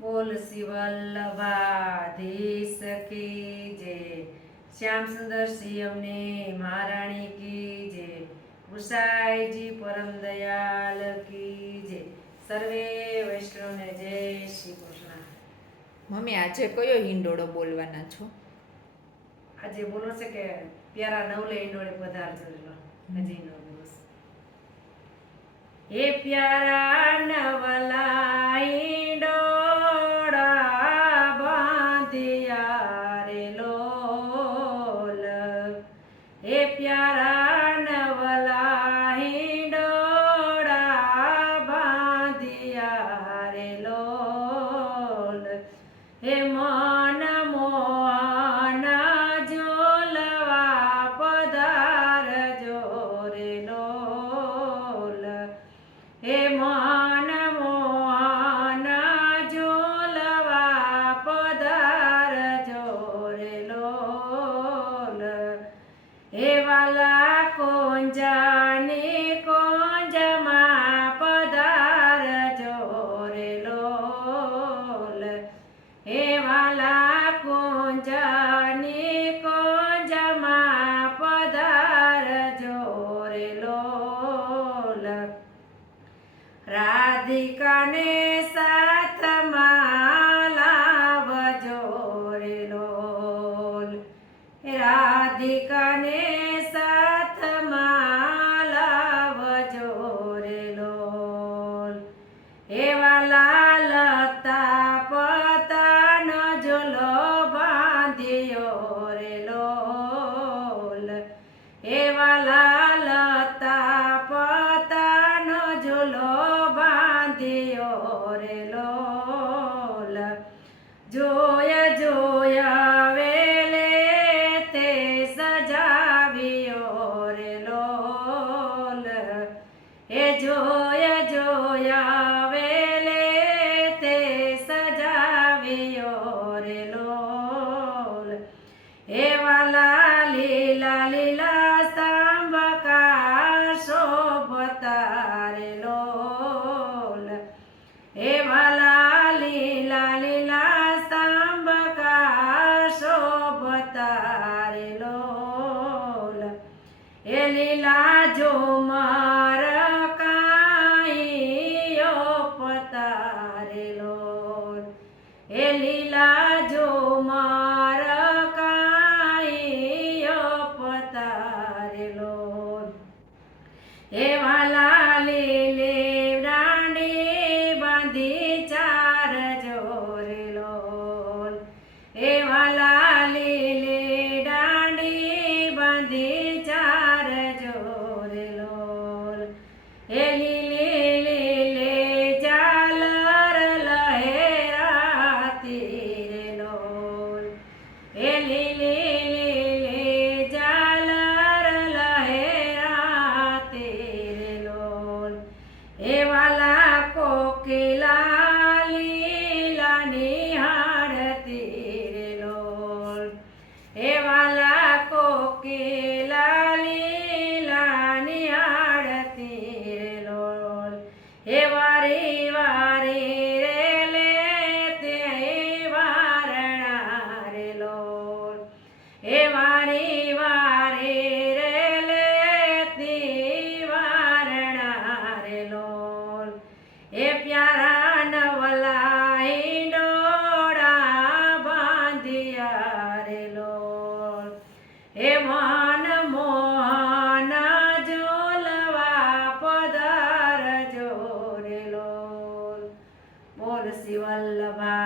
બોલ શિવલ્લભાધીશ કી જય શ્યામ સુંદર શ્રી મહારાણી કી જય ગુસાઈજી પરમ દયાલ કી જય સર્વે વૈષ્ણવને જય શ્રી કૃષ્ણ. મમ્મી આજે કયો હિંડોળો બોલવાના છો? આજે બોલો છે કે પ્યારા નવલે હિંડોળે પધારજો હજી નો દિવસ. હે પ્યારા રાધિકાને સાથમાં લાવજો રે લોલ એવા લાલતા પતાનો ઝોલો બાંધ્યો રે લોલ એવા લાલ જોય જોયા વેલે તે સજાવ્યો રે લોલ. હે જોયા જોયા વેલે તે સજાવ્યો રે લોલ. હે લીલા બાંધી ચાર જોરે લોલ. એ વાલા લીલે દાંડી બાંધી એ પ્યારા નવલા બાંધિયા રે લોલ. મોહન ઝોલવા પધાર શિવલ્લભાધીશ કી જય